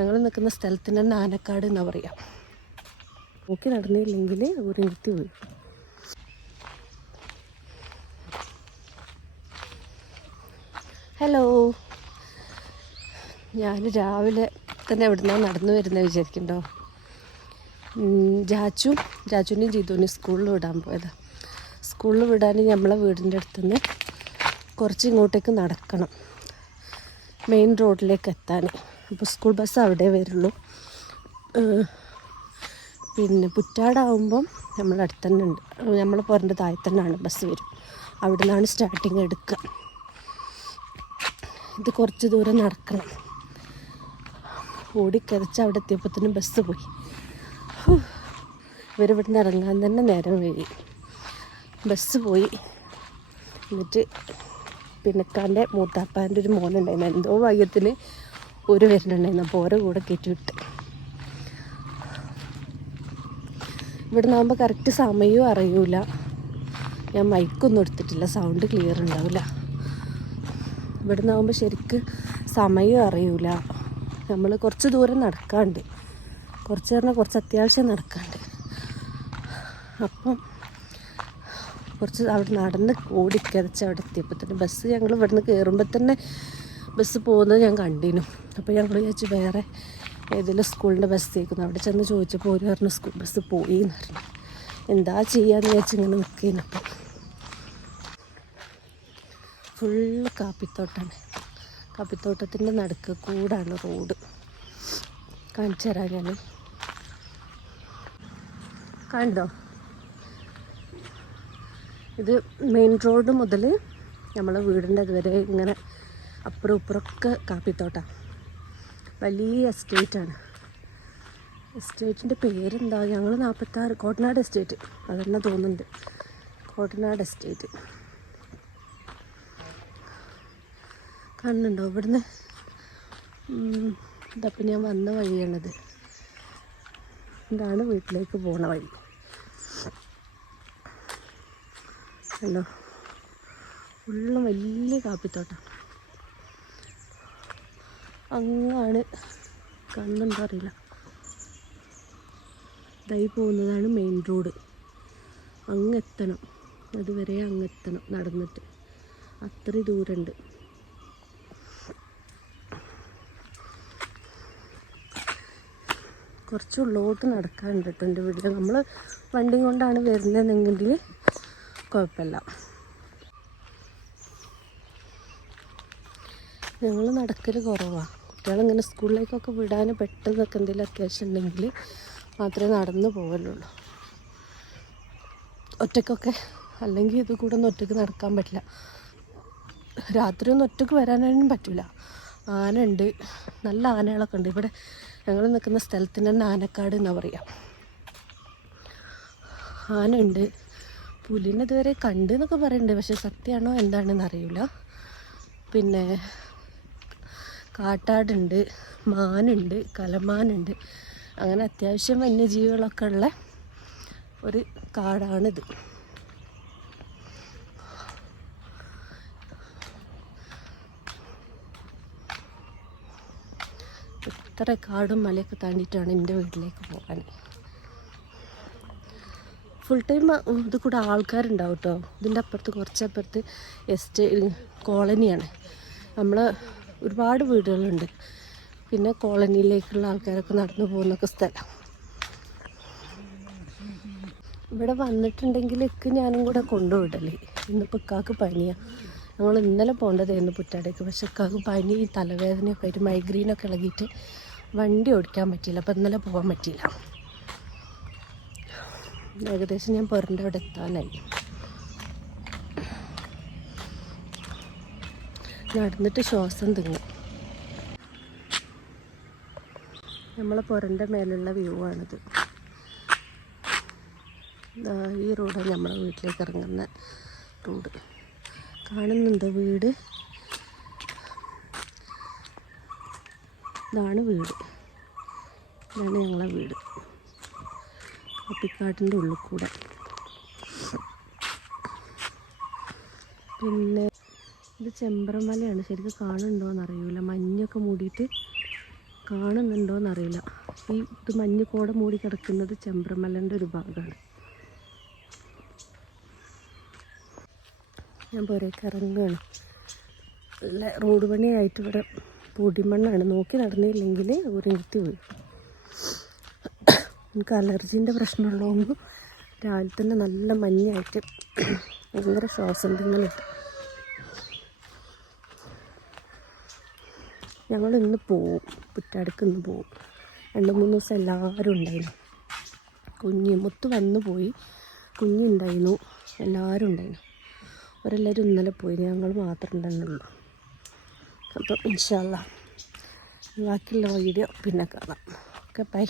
ഞങ്ങൾ നിൽക്കുന്ന സ്ഥലത്തിന് തന്നെ ആനക്കാട് എന്നാ പറയാം. നോക്കി നടന്നില്ലെങ്കിൽ ഒരു നിർത്തി പോയി. ഹലോ. ഞാൻ രാവിലെ തന്നെ എവിടുന്നാ നടന്നു വരുന്നത് വിചാരിക്കണ്ടോ? ജാച്ചു ജാച്ചുവിനെയും ജീതുവിനെയും സ്കൂളിൽ വിടാൻ പോയതാ. സ്കൂളിൽ വിടാൻ നമ്മളെ വീടിന്റെ അടുത്തുനിന്ന് കുറച്ച് ഇങ്ങോട്ടേക്ക് നടക്കണം. മെയിൻ റോഡിലേക്ക് എത്താൻ അപ്പോൾ സ്കൂൾ ബസ് അവിടെ വരുള്ളൂ പിന്നെ പുറ്റാടാവുമ്പം നമ്മളെ അടുത്ത് തന്നെ ഉണ്ട് നമ്മളെ പോരേണ്ട താഴെ തന്നെയാണ് ബസ് വരും. അവിടെ നിന്നാണ് സ്റ്റാർട്ടിങ് എടുക്കുക. ഇത് കുറച്ച് ദൂരം നടക്കണം. ഓടിക്കതച്ച് അവിടെ എത്തിയപ്പോഴത്തേനും ബസ് പോയി. ഇവരിവിടെ ഇവരിവിടുന്ന് ഇറങ്ങാൻ തന്നെ നേരം വഴി ബസ് പോയി. എന്നിട്ട് പിന്നക്കാന്റെ മൂത്താപ്പാന്റെ ഒരു മോനുണ്ടായിരുന്നു. എന്തോ ഭാഗ്യത്തിന് ഒരു വരുന്നുണ്ടായിരുന്നു അപ്പോൾ ഓരോ കൂടെ കയറ്റി വിട്ട്. ഇവിടെ നിന്നാകുമ്പോൾ കറക്റ്റ് സമയവും അറിയൂല. ഞാൻ മൈക്കൊന്നും എടുത്തിട്ടില്ല. സൗണ്ട് ക്ലിയർ ഉണ്ടാവില്ല ഇവിടെ നിന്നാകുമ്പോൾ ശരിക്ക് സമയം അറിയൂല. നമ്മൾ കുറച്ച് ദൂരം നടക്കാണ്ട്. കുറച്ച് പറഞ്ഞാൽ കുറച്ച് അത്യാവശ്യം നടക്കാണ്ട്. അപ്പം കുറച്ച് അവിടെ നടന്ന് ഓടിക്കരച്ച് അവിടെ എത്തിയപ്പോൾ തന്നെ ബസ് ഞങ്ങൾ ഇവിടുന്ന് കയറുമ്പോൾ തന്നെ ബസ് പോകുന്നത് ഞാൻ കണ്ടിരുന്നു. അപ്പോൾ ഞങ്ങൾ വിചാരിച്ചു വേറെ ഏതെങ്കിലും സ്കൂളിന്റെ ബസ് തേക്കുന്നു അവിടെ ചെന്ന് ചോദിച്ചപ്പോൾ ഒരു പറഞ്ഞു സ്കൂൾ ബസ് പോയി എന്ന് പറഞ്ഞു. എന്താ ചെയ്യാന്ന് വിചാരിച്ച് ഇങ്ങനെ നിൽക്കുന്നപ്പം ഫുള്ള് കാപ്പിത്തോട്ടാണ്. കാപ്പിത്തോട്ടത്തിന്റെ നടുക്ക് കൂടാണ് റോഡ്. കാണിച്ചു തരാം ഞാൻ. കണ്ടോ? ഇത് മെയിൻ റോഡ് മുതൽ നമ്മളെ വീടിന്റെ അതുവരെ ഇങ്ങനെ അപ്പുറം ഇപ്പുറമൊക്കെ കാപ്പിത്തോട്ടാണ് വലിയ എസ്റ്റേറ്റാണ് എസ്റ്റേറ്റിന്റെ പേരെന്താ? ഞങ്ങൾ നാൽപ്പത്താറ് കോട്ടനാട് എസ്റ്റേറ്റ് അതെന്നെ തോന്നുന്നുണ്ട്. കോട്ടനാട് എസ്റ്റേറ്റ് കാണുന്നുണ്ടോ ഇവിടുന്ന്? ഇതപ്പം ഞാൻ വന്ന വഴിയാണത്. ഇതാണ് വീട്ടിലേക്ക് പോണ വഴി. കണ്ടോ? ഫുള്ളും വലിയ കാപ്പിത്തോട്ടം. അങ്ങാണ്. കണ്ണെന്താ അറിയില്ല. ഇതായി പോകുന്നതാണ് മെയിൻ റോഡ് അങ്ങെത്തണം. അതുവരെ അങ്ങെത്തണം നടന്നിട്ട്. അത്ര ദൂരമുണ്ട് കുറച്ച് ഉള്ളോട്ട് നടക്കാനുണ്ട് കേട്ടോ എന്റെ വീട്ടിൽ. നമ്മൾ വണ്ടിയും കൊണ്ടാണ് വരുന്നതെങ്കിൽ കുഴപ്പമില്ല. ഞങ്ങൾ നടക്കൽ കുറവാണ് കുട്ടികളിങ്ങനെ സ്കൂളിലേക്കൊക്കെ വിടാൻ പെട്ടെന്നൊക്കെ എന്തെങ്കിലും അത്യാവശ്യം ഉണ്ടെങ്കിൽ മാത്രമേ നടന്നു പോകലുള്ളൂ ഒറ്റക്കൊക്കെ അല്ലെങ്കിൽ ഇത് കൂടെ ഒന്നും ഒറ്റയ്ക്ക് നടക്കാൻ പറ്റില്ല. രാത്രി ഒന്നും ഒറ്റയ്ക്ക് വരാനും പറ്റില്ല. ആന ഉണ്ട്. നല്ല ആനകളൊക്കെ ഉണ്ട്. ഇവിടെ ഞങ്ങൾ നിൽക്കുന്ന സ്ഥലത്തിന് തന്നെ ആനക്കാട് എന്നാ പറയാം. ആന ഉണ്ട്. പുലിനെ ഇതുവരെ കണ്ട് എന്നൊക്കെ പറയുന്നുണ്ട് പക്ഷെ സത്യമാണോ എന്താണെന്ന് അറിയില്ല. പിന്നെ കാട്ടാടുണ്ട് മാനുണ്ട് കലമാനുണ്ട്. അങ്ങനെ അത്യാവശ്യം വന്യജീവികളൊക്കെ ഉള്ള ഒരു കാടാണിത്. ഇത്ര കാടും മലയൊക്കെ താണ്ടിയിട്ടാണ് എന്റെ വീട്ടിലേക്ക് പോകാൻ. ഫുൾ ടൈം ഇത് കൂടെ ആൾക്കാരുണ്ടാവും കേട്ടോ ഇതിന്റെ അപ്പുറത്ത് കുറച്ചപ്പുറത്ത് എസ്റ്റേ കോളനിയാണ് നമ്മൾ ഒരുപാട് വീടുകളുണ്ട്. പിന്നെ കോളനിയിലേക്കുള്ള ആൾക്കാരൊക്കെ നടന്നു പോകുന്നൊക്കെ സ്ഥലം. ഇവിടെ വന്നിട്ടുണ്ടെങ്കിൽ ഇക്ക് ഞാനും കൂടെ കൊണ്ടുവിടൽ. ഇന്നിപ്പോൾ ഇക്കാക്ക് പനിയാണ് ഞങ്ങൾ ഇന്നലെ പോകേണ്ടതായിരുന്നു പുറ്റാടേക്ക്. പക്ഷെ ഇക്കാക്ക് പനി തലവേദനയൊക്കെ ആയിട്ട് മൈഗ്രീനൊക്കെ ഇളകിയിട്ട് വണ്ടി ഓടിക്കാൻ പറ്റിയില്ല. അപ്പം ഇന്നലെ പോകാൻ പറ്റിയില്ല. ഏകദേശം ഞാൻ പുറന്റെ അവിടെ എത്താനായി. നടന്നിട്ട് ശ്വാസം തിങ്ങും നമ്മളെ പുരന്റെ മേലുള്ള വ്യൂ ആണിത്. ഈ റോഡാണ് നമ്മളെ വീട്ടിലേക്ക് ഇറങ്ങുന്ന റോഡ് കാണുന്നുണ്ട് വീട്? ഇതാണ് വീട്. ഇതാണ് ഞങ്ങളെ വീട്. കുപ്പിക്കാട്ടിന്റെ ഉള്ളിൽ കൂടെ. പിന്നെ ഇത് ചെമ്പ്രമലയാണ്. ശരിക്കും കാണുന്നുണ്ടോ എന്നറിയില്ല മഞ്ഞൊക്കെ മൂടിയിട്ട് കാണുന്നുണ്ടോയെന്നറിയില്ല ഈ ഇത് മഞ്ഞ് കോട മൂടി കിടക്കുന്നത് ചെമ്പ്രമലന്റെ ഒരു ഭാഗമാണ് ഞാൻ പുരയ്ക്ക് ഇറങ്ങുകയാണ് നല്ല റോഡ് പണിയായിട്ട് ഇവിടെ പൊടിമണ്ണാണ്. നോക്കി നടന്നില്ലെങ്കിൽ ഉരുത്തി പോയി എനിക്ക് അലർജീന്റെ പ്രശ്നമുള്ളതുകൊണ്ട് രാവിലെ തന്നെ നല്ല മഞ്ഞായിട്ട് ഭയങ്കര ശ്വാസം തിങ്ങലുണ്ട് ഞങ്ങൾ ഇന്ന് പോവും. പുറ്റടുക്ക് ഇന്ന് പോവും. രണ്ട് മൂന്ന് ദിവസം എല്ലാവരും ഉണ്ടായിരുന്നു. കുഞ്ഞ് മുത്ത് വന്നു പോയി. കുഞ്ഞുണ്ടായിരുന്നു എല്ലാവരും ഉണ്ടായിരുന്നു. അവരെല്ലാവരും ഇന്നലെ പോയി. ഞങ്ങൾ മാത്രം ഉണ്ടായിരുന്നുള്ളൂ അപ്പം ഇൻഷാല്ല ബാക്കിയുള്ള വീഡിയോ പിന്നെ കാണാം. Okay bye.